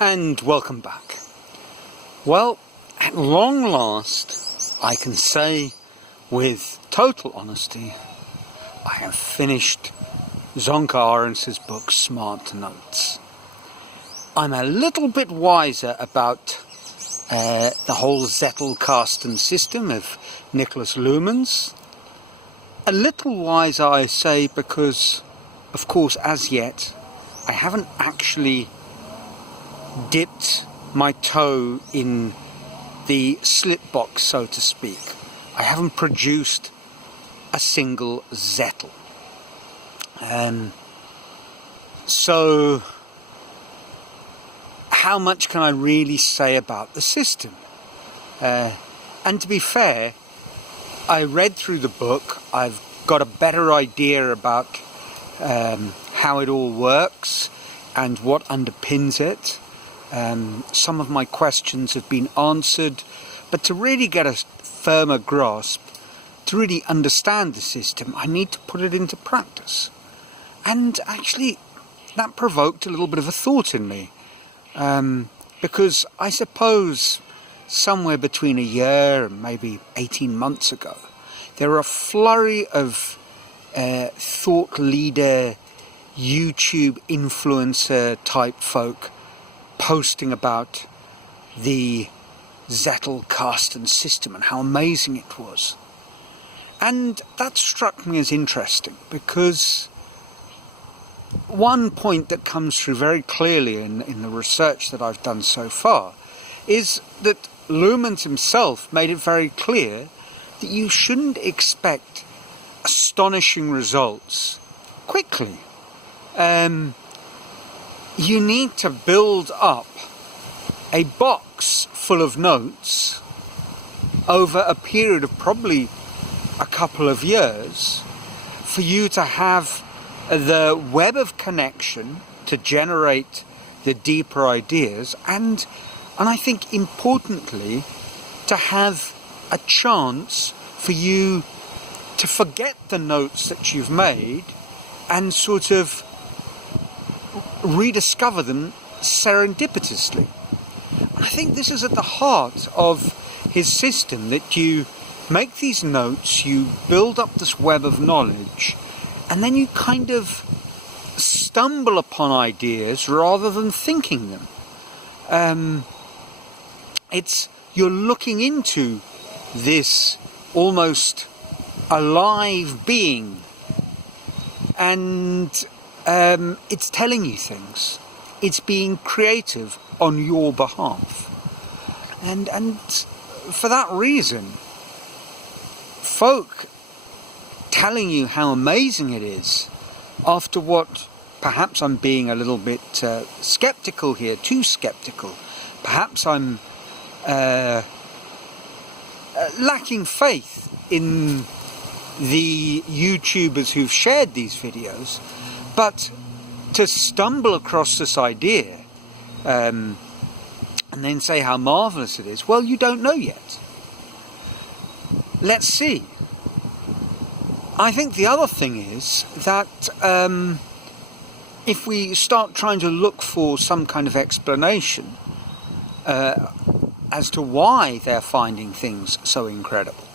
And welcome back. Well, at long last, I can say with total honesty, I have finished Zonka Arens's book, Smart Notes. I'm a little bit wiser about the whole Zettelkasten system of Niklas Luhmann's. A little wiser, I say, because, of course, as yet, I haven't actually dipped my toe in the slip box, so to speak. I haven't produced a single Zettel. So how much can I really say about the system? And to be fair, I read through the book. I've got a better idea about how it all works and what underpins it. Some of my questions have been answered, but to really get a firmer grasp, to really understand the system, I need to put it into practice. And actually, that provoked a little bit of a thought in me, because I suppose somewhere between a year and maybe 18 months ago, there were a flurry of thought leader, YouTube influencer type folk posting about the Zettelkasten system and how amazing it was. And that struck me as interesting because one point that comes through very clearly in the research that I've done so far is that Luhmann himself made it very clear that you shouldn't expect astonishing results quickly. You need to build up a box full of notes over a period of probably a couple of years for you to have the web of connection to generate the deeper ideas and I think importantly to have a chance for you to forget the notes that you've made and sort of rediscover them serendipitously. I think this is at the heart of his system, that you make these notes, you build up this web of knowledge, and then you kind of stumble upon ideas rather than thinking them. You're looking into this almost alive being, and it's telling you things. It's being creative on your behalf. And for that reason, folk telling you how amazing it is, after what perhaps I'm being a little bit skeptical here, too skeptical, perhaps I'm lacking faith in the YouTubers who've shared these videos, but to stumble across this idea and then say how marvellous it is, well, you don't know yet. Let's see. I think the other thing is that if we start trying to look for some kind of explanation as to why they're finding things so incredible,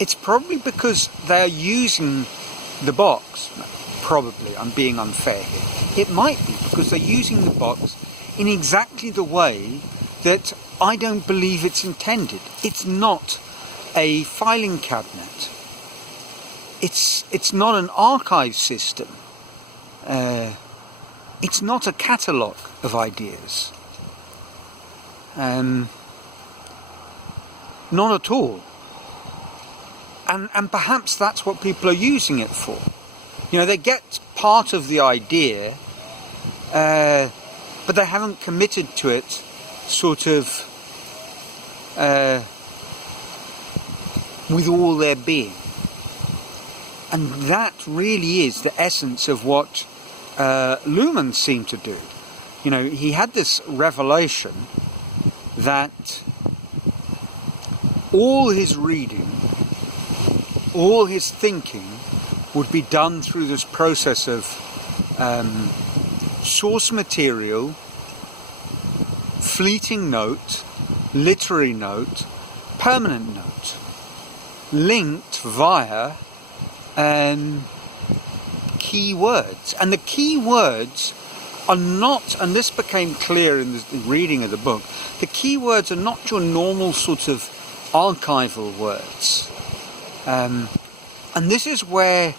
it's probably because they're using the box. Probably, I'm being unfair here. It might be because they're using the box in exactly the way that I don't believe it's intended. It's not a filing cabinet. It's not an archive system. It's not a catalogue of ideas. Not at all. And perhaps that's what people are using it for. You know, they get part of the idea, but they haven't committed to it sort of with all their being. And that really is the essence of what Luhmann seemed to do. You know, he had this revelation that all his reading, all his thinking would be done through this process of source material, fleeting note, literary note, permanent note, linked via keywords. And the keywords are not, and this became clear in the reading of the book, the keywords are not your normal sort of archival words. And this is where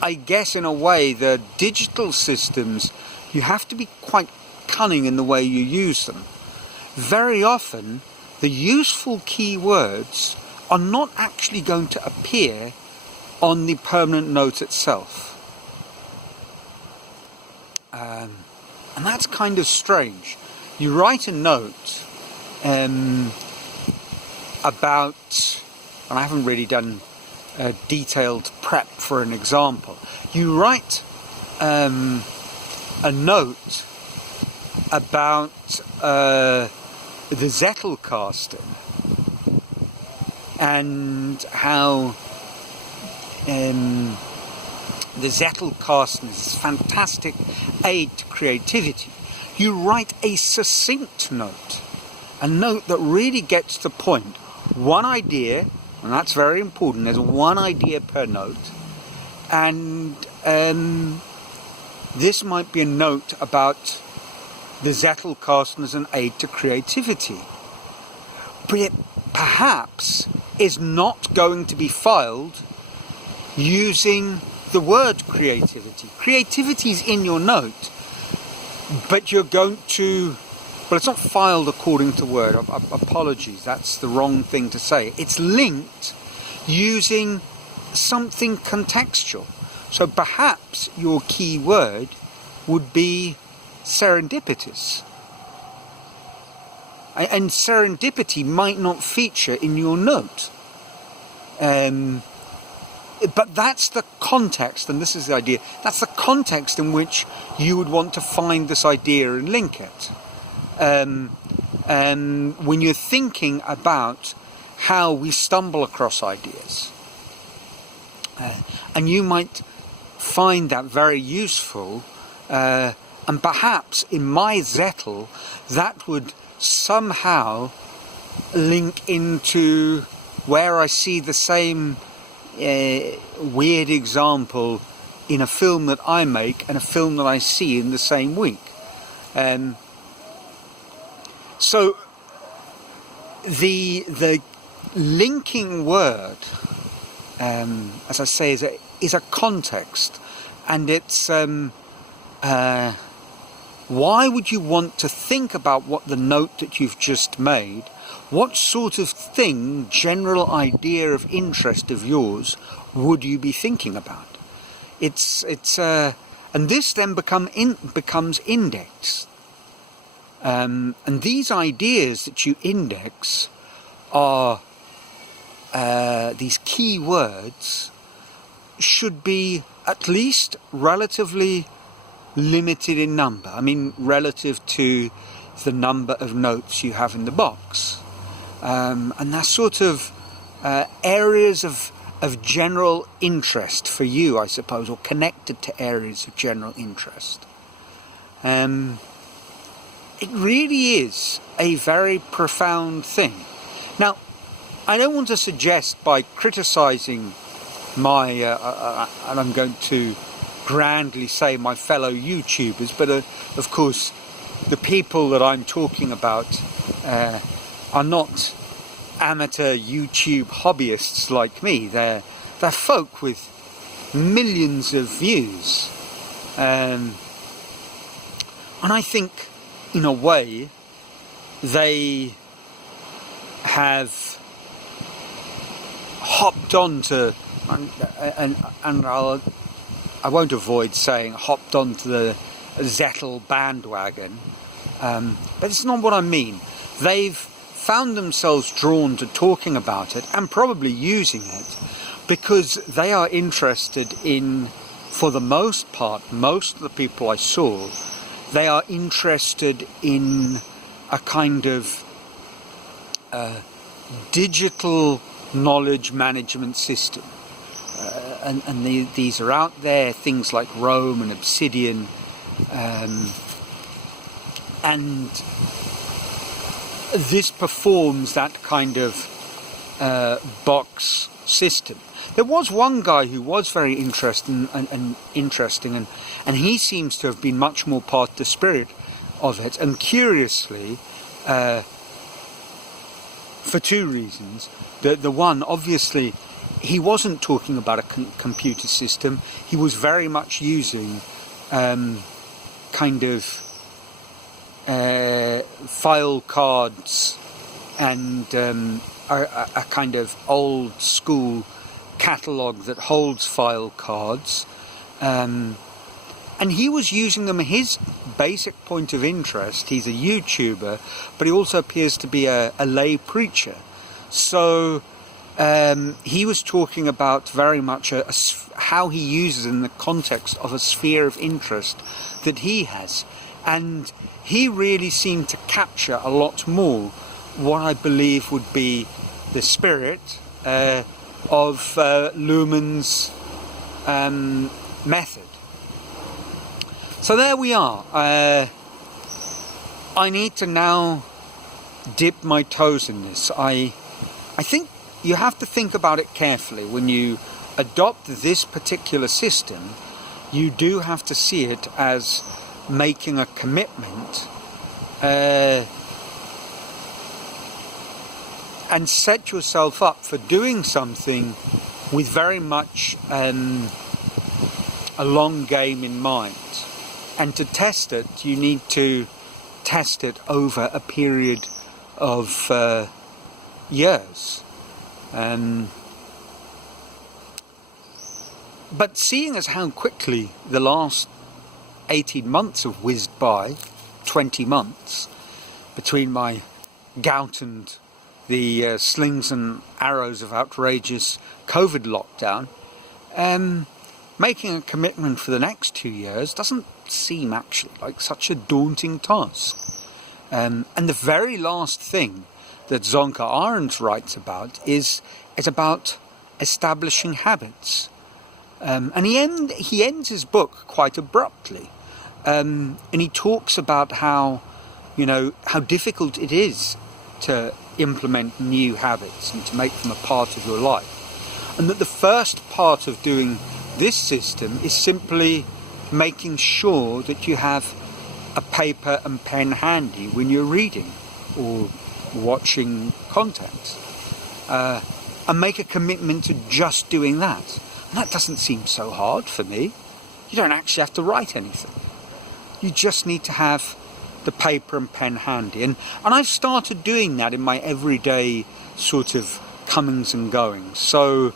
I guess in a way the digital systems, you have to be quite cunning in the way you use them. Very often the useful keywords are not actually going to appear on the permanent note itself. And that's kind of strange. You write a note about, and I haven't really done a detailed prep for an example. You write a note about the Zettelkasten and how the Zettelkasten is a fantastic aid to creativity. You write a succinct note, a note that really gets to the point. One idea, and that's very important, there's one idea per note, and this might be a note about the Zettelkasten as an aid to creativity. But it perhaps is not going to be filed using the word creativity. Creativity is in your note, but you're going to, well, it's not filed according to word. Apologies, that's the wrong thing to say. It's linked using something contextual. So perhaps your key word would be serendipitous. And serendipity might not feature in your note. But that's the context, and this is the idea, that's the context in which you would want to find this idea and link it. When you're thinking about how we stumble across ideas. And you might find that very useful, and perhaps in my Zettel, that would somehow link into where I see the same weird example in a film that I make and a film that I see in the same week. So the linking word, as I say, is a context, and it's why would you want to think about what the note that you've just made? What sort of thing, general idea of interest of yours, would you be thinking about? And this then becomes indexed. And these ideas that you index are these key words should be at least relatively limited in number. I mean, relative to the number of notes you have in the box. And they're sort of areas of general interest for you, I suppose, or connected to areas of general interest. It really is a very profound thing. Now, I don't want to suggest by criticising my, and I'm going to grandly say my fellow YouTubers, but of course the people that I'm talking about are not amateur YouTube hobbyists like me. They're folk with millions of views, and I think in a way they have hopped onto, and I won't avoid saying hopped onto the Zettel bandwagon, but it's not what I mean. They've found themselves drawn to talking about it and probably using it because they are interested in, for the most part, most of the people I saw, they are interested in a kind of digital knowledge management system. these are out there, things like Rome and obsidian, and this performs that kind of box system. There was one guy who was very interesting, and he seems to have been much more part of the spirit of it. And curiously, for two reasons. The one, obviously, he wasn't talking about a computer system. He was very much using kind of file cards and a kind of old school catalogue that holds file cards, and he was using them. His basic point of interest, he's a YouTuber, but he also appears to be a lay preacher. So he was talking about very much how he uses in the context of a sphere of interest that he has, and he really seemed to capture a lot more what I believe would be the spirit of Luhmann's method. So there we are. I need to now dip my toes in this. I think you have to think about it carefully. When you adopt this particular system, you do have to see it as making a commitment and set yourself up for doing something with very much a long game in mind. And to test it, you need to test it over a period of years. But seeing as how quickly the last 18 months have whizzed by, 20 months, between my gout and the slings and arrows of outrageous COVID lockdown, making a commitment for the next 2 years doesn't seem actually like such a daunting task. And the very last thing that Zonka Arendt writes about is about establishing habits. And he ends his book quite abruptly. And he talks about how difficult it is to implement new habits and to make them a part of your life. And that the first part of doing this system is simply making sure that you have a paper and pen handy when you're reading or watching content. And make a commitment to just doing that. And that doesn't seem so hard for me. You don't actually have to write anything. You just need to have the paper and pen handy. And I've started doing that in my everyday sort of comings and goings. So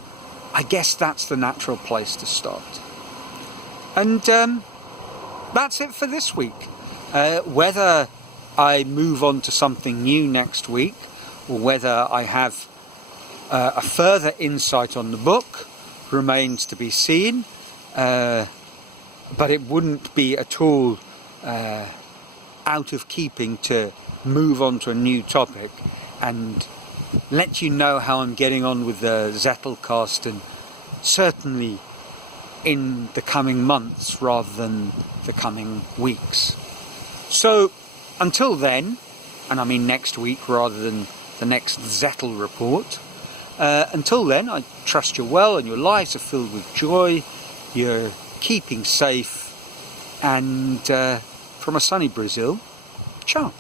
I guess that's the natural place to start. And that's it for this week. Whether I move on to something new next week, or whether I have a further insight on the book, remains to be seen. But it wouldn't be at all out of keeping to move on to a new topic and let you know how I'm getting on with the Zettelkasten, certainly in the coming months rather than the coming weeks. So until then, and I mean next week rather than the next Zettel report, until then, I trust you're well and your lives are filled with joy, you're keeping safe, and from a sunny Brazil, ciao.